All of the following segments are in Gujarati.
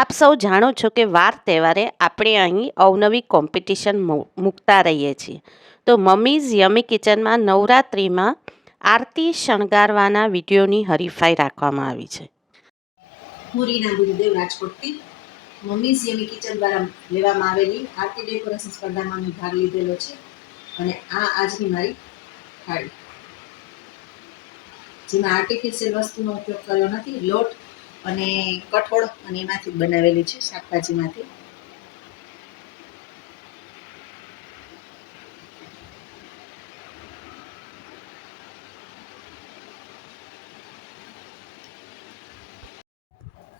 આપ સૌ જાણો છો કે વાર તહેવારે આપણે અહીં અવનવી કોમ્પિટિશન મૂકતા રહીએ છીએ. તો મમ્મીઝ યમી કિચનમાં નવરાત્રિમાં આરતી શણગારવાના વિડીયોની હરીફાઈ રાખવામાં આવી છે. મુરીના ગુરુદેવ રાજકોટથી. મમ્મીઝ યમી કિચન દ્વારા લેવામાં આવેલી આરતી ડેકોરેશન સ્પર્ધામાં મેં ભાગ લીધેલો છે અને આ આજની મારી થાળી. જેમાં આર્ટિફિશિયલ વસ્તુનો ઉપયોગ કર્યો નથી, લોટ અને કઠોળ અને એમાંથી બનાવેલી છે શાકભાજીમાંથી.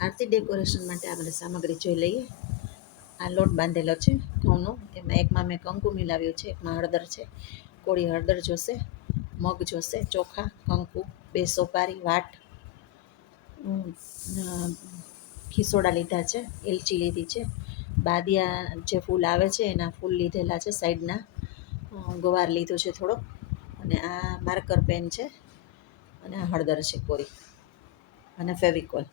આરતી ડેકોરેશન માટે આપણે સામગ્રી જોઈ લઈએ. આ લોટ બાંધેલો છે ઘઉંનો, એમાં એકમાં મેં કંકુ મિલાવ્યું છે, એકમાં હળદર છે, કોળી હળદર જોશે, મગ જોશે, ચોખા, કંકુ બે સોપારી વાટ ખીસોડા લીધા છે, એલચી લીધી છે. બાદિયા જે ફૂલ આવે છે, એના ફૂલ લીધેલા છે સાઈડના. ગવાર લીધો છે થોડો. અને આ માર્કર પેન છે અને આ હળદર છે કોરી અને ફેવિકોલ.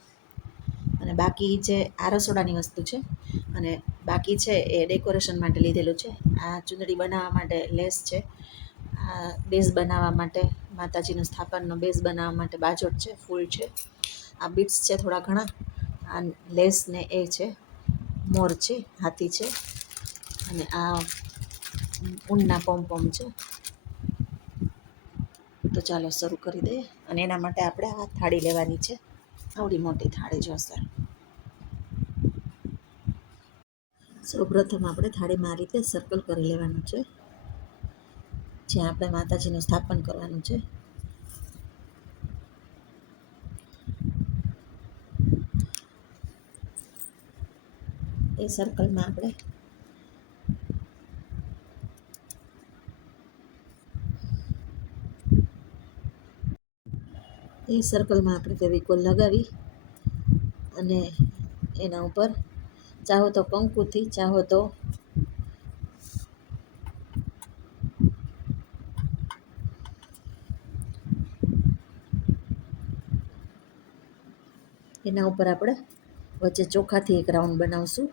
અને બાકી જે આ રસોડાની વસ્તુ છે અને બાકી છે એ ડેકોરેશન માટે લીધેલું છે. આ ચૂંદડી બનાવવા માટે લેસ છે. આ બેઝ બનાવવા માટે માતાજીનું સ્થાપનનો બેઝ બનાવવા માટે બાજોટ છે, ફૂલ છે. આ બીટ્સ છે થોડા ઘણા. આ લેસ ને એ છે મોર છે, હાથી છે, અને આ ઊનના પોમપોમ છે. તો ચાલો શરૂ કરી દઈએ. અને એના માટે આપણે આ થાળી લેવાની છે. આવડી મોટી થાળી જોશે સૌપ્રથમ આપણે થાળીમાં આ રીતે સર્કલ કરી લેવાનું છે. જ્યાં આપણે માતાજીનું સ્થાપન કરવાનું છે. એ સર્કલમાં આપણે. એ સર્કલમાં આપણે ફેવિકોલ લગાવી અને એના ઉપર ચાહો તો કંકુથી ચાહો તો એના ઉપર આપણે વચ્ચે ચોખાથી એક રાઉન્ડ બનાવશું.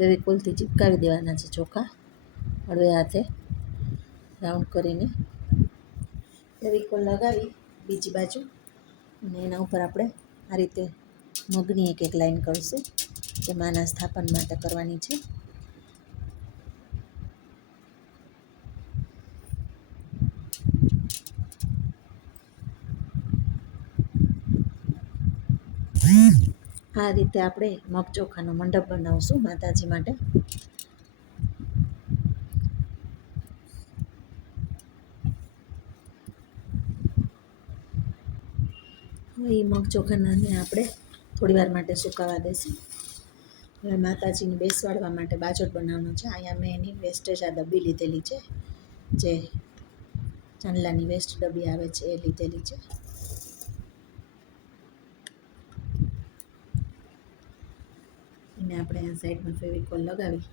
ફેવિકોલથી ચિપકાવી દેવાના છે ચોખા હળવે હાથે, રાઉન્ડ કરીને. ફેવિકોલ લગાવી? બીજી બાજુ. અને એના ઉપર આપણે આ રીતે મગની એક એક લાઈન કરીશું, જે માના સ્થાપન માટે કરવાની છે. આ રીતે આપણે મગચોખાનો મંડપ બનાવશું માતાજી માટે. હવે એ મગચોખાનાને આપણે થોડી વાર માટે સુકાવા દેશું હવે માતાજીને બેસવાડવા માટે બાજોટ બનાવવાનો છે. અહીંયા મેં એની વેસ્ટેજ આ ડબ્બી લીધેલી છે. જે ચાંદલાની વેસ્ટ ડબ્બી આવે છે એ લીધેલી છે. એને આપણે આ સાઈડમાં ફેવિકોલ લગાવી.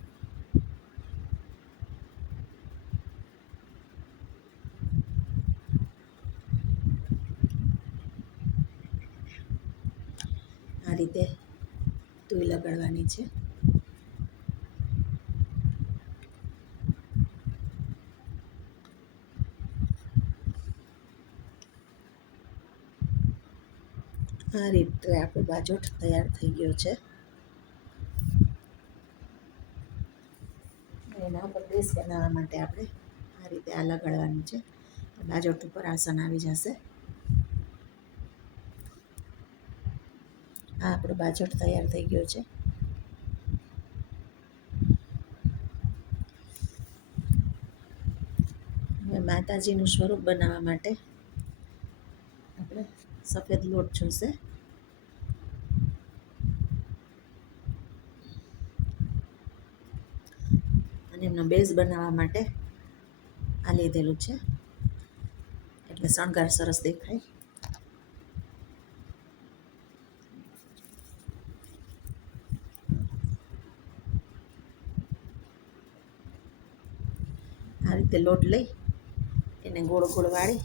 આ રીતે તુઈ લગાડવાની છે. આ રીતે આપણો બાજોટ તૈયાર થઈ ગયો છે. એના ઉપર બેસ બનાવવા માટે આપણે આ રીતે આ લગાડવાનું છે. બાજોટ ઉપર આસન આવી જશે. આ આપણો બાજોટ તૈયાર થઈ ગયો છે. હવે માતાજીનું સ્વરૂપ બનાવવા માટે આપણે સફેદ લોટ જોશે. અને બેઝ બનાવવા માટે આ લીધેલું છે. એટલે શણગાર સરસ દેખાય. આ રીતે લોટ લઈ એને ગોળ ગોળ વાળી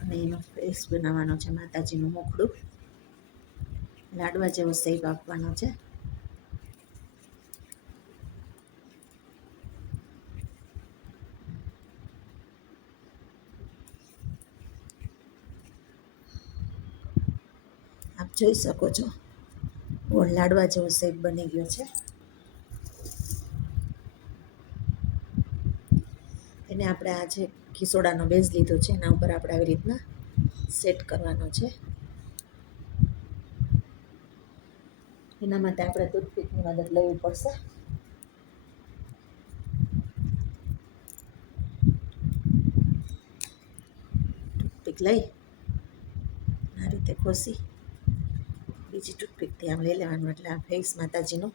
અને એનો ફેસ બનાવવાનો છે માતાજીનું મોખડું. લાડવા જેવો સેપ આપવાનો છે આપ જોઈ શકો છો. ગોળ લાડવા જેવો શેપ બની ગયો છે. એને આપણે આ જે ખીસોડાનો બેઝ લીધો છે, એના ઉપર આપણે આવી રીતના સેટ કરવાનો છે. એના માટે આપણે ટૂથપીકની મદદ લેવી પડશે. ટૂથપીક લઈ, આ રીતે ખોસી બીજી ટૂથપીકથી આમ લઈ લેવાનું એટલે આ ફેસ માતાજીનું.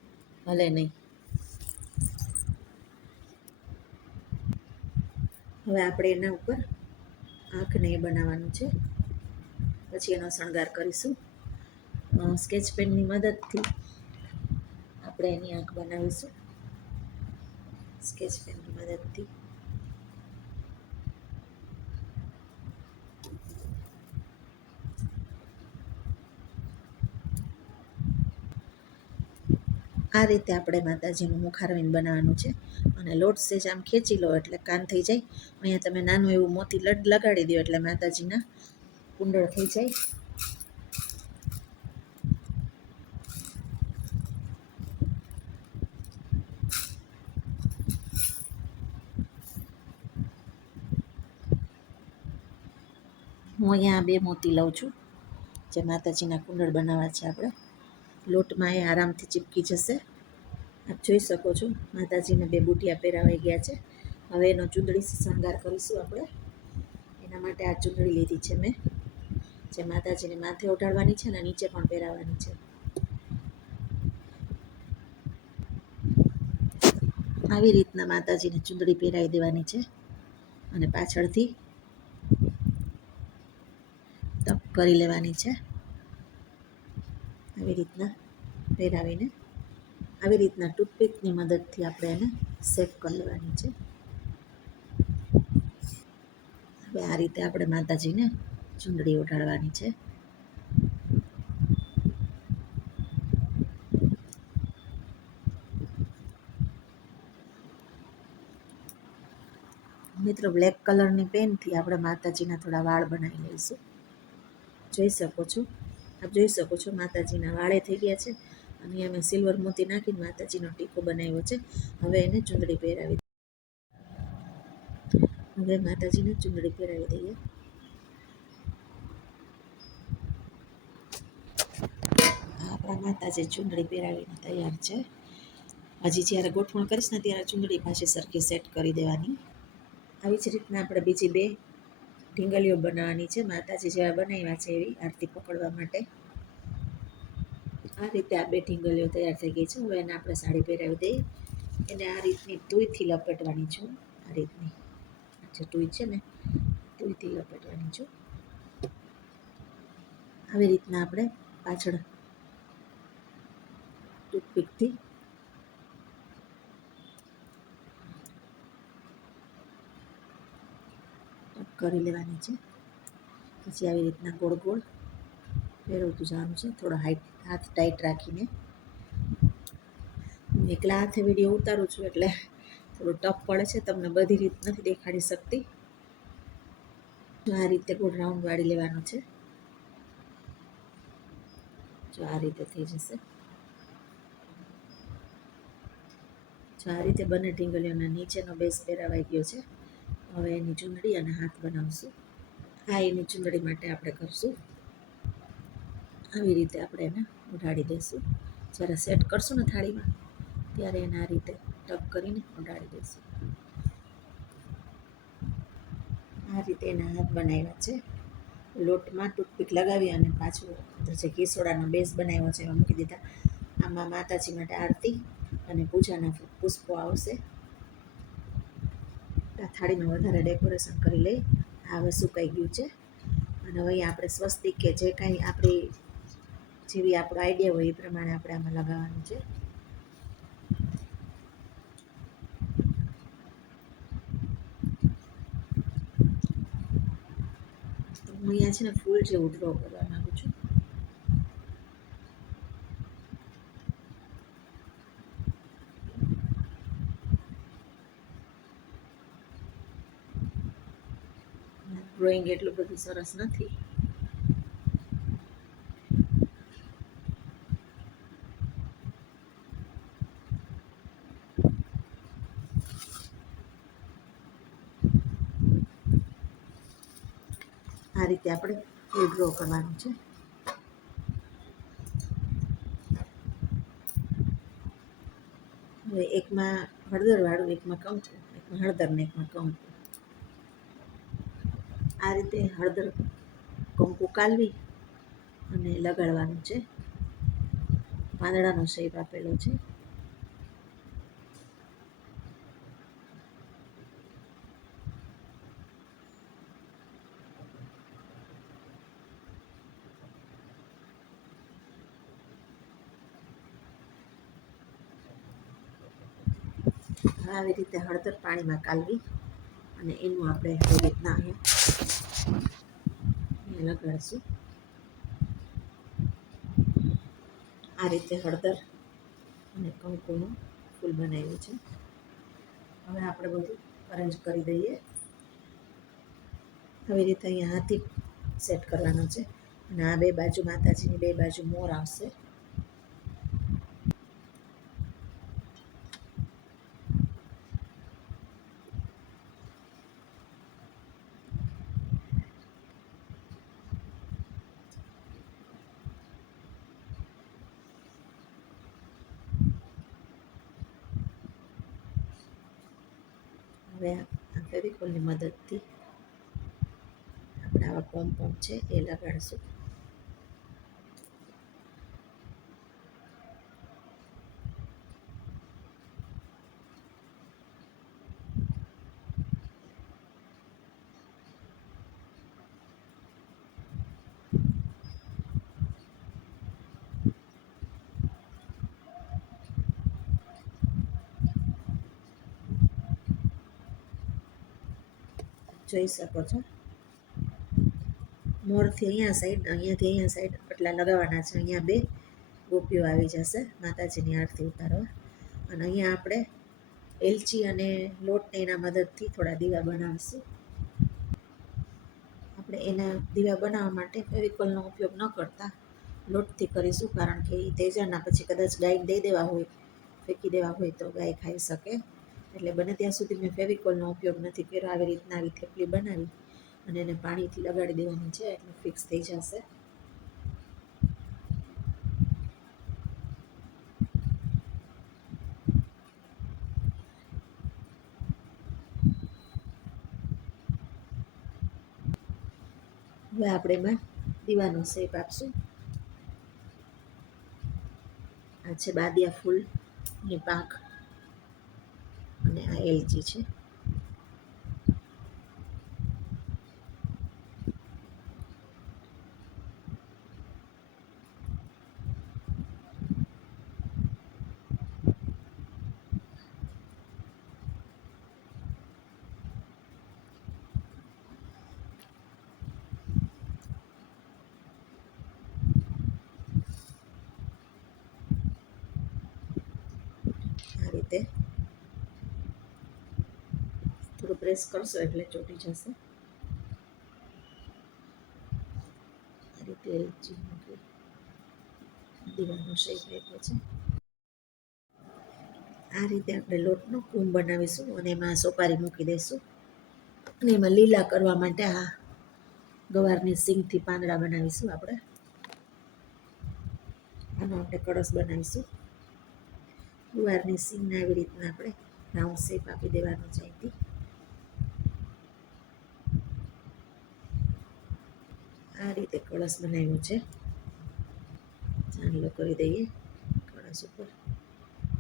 હલે નહીં. હવે આપણે એના ઉપર આંખને એ બનાવવાનું છે. પછી એનો શણગાર કરીશું. સ્કેચ પેનની મદદથી આપણે એની આંખ બનાવીશું. સ્કેચ પેનની મદદથી. આ રીતે આપણે માતાજીનું મુખારવિંદ બનાવવાનું છે. અને લોટ સેજ આમ ખેંચી લો એટલે કાન થઈ જાય. અહીંયા તમે નાનું એવું મોતી લડ લગાડી દો એટલે માતાજીના કુંડળ થઈ જાય. હું અહીંયા બે મોતી લઉં છું, જે માતાજીના કુંડળ બનાવવા છે આપણે. લોટમાં એ આરામથી ચીપકી જશે. આપ જોઈ શકો છો, માતાજીને બે બુટિયા પહેરાવાઈ ગયા છે. હવે એનો ચૂંદડી શણગાર કરીશું આપણે. એના માટે આ ચૂંદડી લીધી છે મેં, જે માતાજીને માથે ઓઢાડવાની છે અને નીચે પણ પહેરાવાની છે. આવી રીતના માતાજીને ચૂંદડી પહેરાવી દેવાની છે અને પાછળથી તપ કરી લેવાની છે. આવી રીતના પહેરાવીને, આવી રીતના ટૂથપીકની મદદથી આપણે એને સેફ કરી લેવાની છે. હવે આ રીતે આપણે માતાજીને ચૂંદડી ઓઢાડવાની છે. મિત્રો, બ્લેક કલરની પેનથી આપણે માતાજીના થોડા વાળ બનાવી લઈશું. જોઈ શકો છો. આપ જોઈ શકો છો માતાજીના વાળે થઈ ગયા છે. અને અમે સિલ્વર મોતી નાખીને માતાજીનો ટીકો બનાવ્યો છે. હવે એને ચૂંદડી પહેરાવી હવે માતાજીને ચૂંદડી પહેરાવી દઈએ. આપણા માતાજી ચૂંદડી પહેરાવીને તૈયાર છે. હજી જ્યારે ગોઠવણ કરીશ ને ત્યારે ચૂંદડી પાછી સરખી સેટ કરી દેવાની. આવી જ રીતના આપણે બીજી બે ઢીંગલીઓ બનાવવાની છે. માતાજી જેવા બનાવ્યા છે એવી આરતી પકડવા માટે. આ રીતે આ બે ઢીંગલીઓ તૈયાર થઈ ગઈ છે. હવે એને આપણે સાડી પહેરાવી દઈએ. એને આ રીતની તુઈથી લપેટવાની છું. આ રીતની. જે ટુઈ છે ને, તુઈથી લપેટવાની છું. આવી રીતના આપણે પાછળ ટૂથપીકથી કરી લેવાની છે. પછી આવી રીતના ગોળ ગોળ ફેરવતું જવાનું છે. થોડો હાઈટ હાથ ટાઈટ રાખીને. હું એકલા હાથે વીડિયો ઉતારું છું એટલે થોડું ટફ પડે છે. તમને બધી રીત નથી દેખાડી શકતી. આ રીતે ગોળ રાઉન્ડ વાળી લેવાનો છે. જો આ રીતે થઈ જશે. જો આ રીતે બંને ઢીંગલીઓના નીચેનો બેઝ પહેરાવાઈ ગયો છે. હવે એની ચૂંદડી અને હાથ બનાવશું. આ એની ચૂંદડી માટે આપણે કરશું. આવી રીતે આપણે એને ઉડાડી દઈશું. જ્યારે સેટ કરશું ને થાળીમાં, ત્યારે એને આ રીતે ટપ કરીને ઉડાડી દઈશું. આ રીતે એના હાથ બનાવ્યા છે. લોટમાં ટૂથપીક લગાવી અને પાછું જે ઘીસોડાનો બેઝ બનાવ્યો છે, એમાં મૂકી દીધા. આમાં માતાજી માટે આરતી અને પૂજાના પુષ્પો આવશે. આ થાળીમાં વધારે ડેકોરેશન કરી લઈ. હવે સુકાઈ ગયું છે. અને હવે આપણે સ્વસ્તિક કે જે કાંઈ આપણી જેવી આપણો આઈડિયા હોય એ પ્રમાણે આપણે આમાં લગાવવાનું છે. અહીંયા છે ને ફૂલ જેવું ડ્રો કરવા માંગુ છું ડ્રોઈંગ એટલું બધું સરસ નથી. આ રીતે આપણે એ ડ્રો કરવાનું છે. હવે હળદર વાળું, એકમાં કંકુ એકમાં હળદર ને એકમાં કંકુ આ રીતે હળદર કંકુ કાલવી અને લગાડવાનું છે. પાંદડાનો શેપ આપેલો છે. આવી રીતે હળદર પાણીમાં કાલવી અને એનું આપણે રીતના અહીંયા લગાડશું આ રીતે હળદર અને કંકુનું ફૂલ બનાવ્યું છે હવે આપણે બધું અરેન્જ કરી દઈએ આવી રીતે અહીંયા હાથી સેટ કરવાનો છે અને આ બે બાજુ માતાજીની બે બાજુ મોર આવશે હવે આ ફેવિકોલની મદદથી આપણે આવા પોમ છે એ લગાડશું. જોઈ શકો છો. મોરથી અહીંયા સાઈડ અહીંયાથી અહીંયા સાઈડ એટલા લગાવવાના છે. અહીંયા બે ગોપીઓ આવી જશે. માતાજીની આરતી ઉતારવા. અને અહીંયા આપણે એલચી અને લોટને એના મદદથી થોડા દીવા બનાવીશું. આપણે એના દીવા બનાવવા માટે ફેવિકોલનો ઉપયોગ ન કરતા લોટથી કરીશું. કારણ કે એ તેજાના પછી કદાચ ગાય દઈ દેવા હોય, ફેંકી દેવા હોય તો ગાય ખાઈ શકે. એટલે બને ત્યાં સુધી મેં ફેવિકોલનો ઉપયોગ નથી કર્યો. આવી રીતના આવી થેપલી બનાવી અને એને પાણીથી લગાડી દેવાની છે એટલે ફિક્સ થઈ જશે. હવે આપણે એમાં દીવાનો શેપ આપશું. આ છે બાદિયા ફૂલની પાંખ અને આ એલચી છે આ રીતે થોડું પ્રેસ કરશો એટલે ચોટી જશે. આ રીતે દીવાનો શેપ આપ્યો છે. આ રીતે આપણે લોટનો કુંભ બનાવીશું અને એમાં સોપારી મૂકી દઈશું. અને એમાં લીલા કરવા માટે આ ગવારની સિંગથી પાંદડા બનાવીશું આપણે. આનો આપણે કળશ બનાવીશું. ગુવારની સિંગને આવી રીતના આપણે રાઉન્ડ શેપ આપી દેવાનો છે અહીંથી. આ રીતે કળશ બનાવ્યો છે. ચાંદલો કરી દઈએ, કળશ ઉપર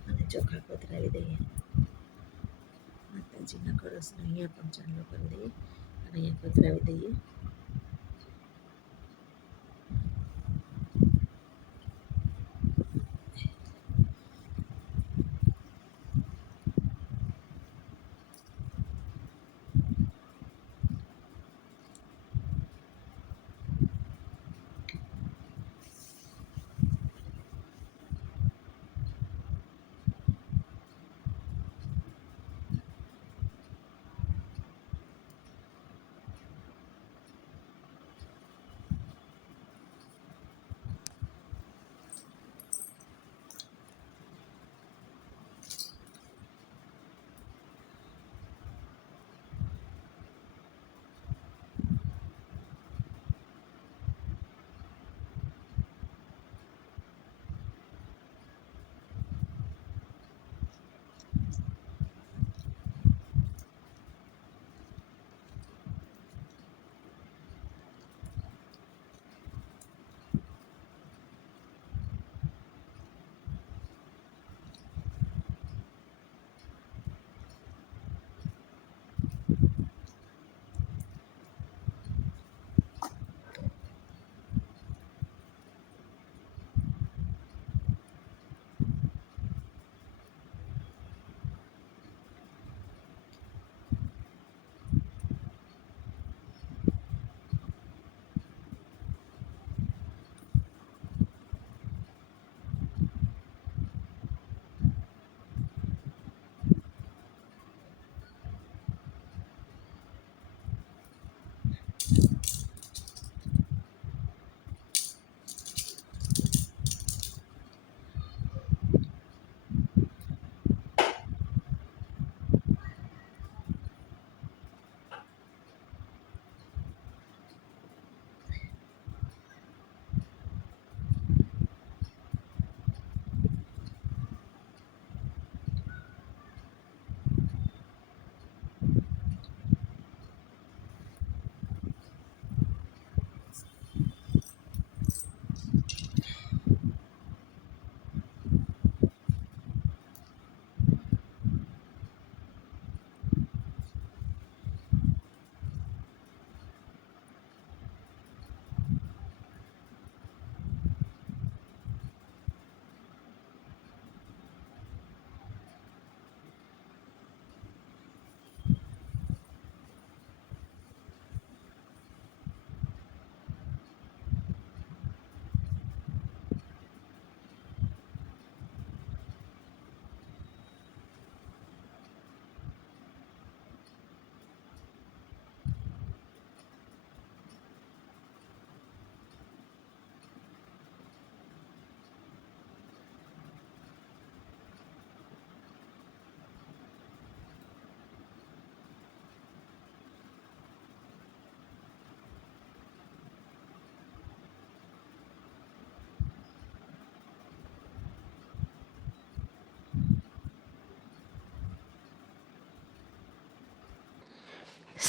અને ચોખા પધરાવી દઈએ. માતાજીના કળશને અહીંયા પણ ચાંદલો કરી દઈએ અને અહીંયા પધરાવી દઈએ.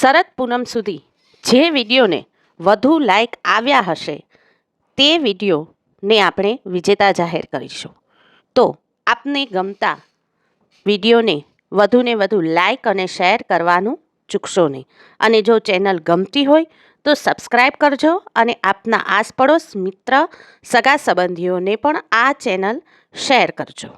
શરદ પૂનમ સુધી જે વિડીયોને વધુ લાઇક આવ્યા હશે, તે વિડીયોને આપણે વિજેતા જાહેર કરીશું. તો આપને ગમતા વિડીયોને વધુને વધુ લાઇક અને શેર કરવાનું ચૂકશો નહીં. અને જો ચેનલ ગમતી હોય, તો સબસ્ક્રાઈબ કરજો અને આપના આસપડોશ મિત્ર સગા સંબંધીઓને પણ આ ચેનલ શેર કરજો.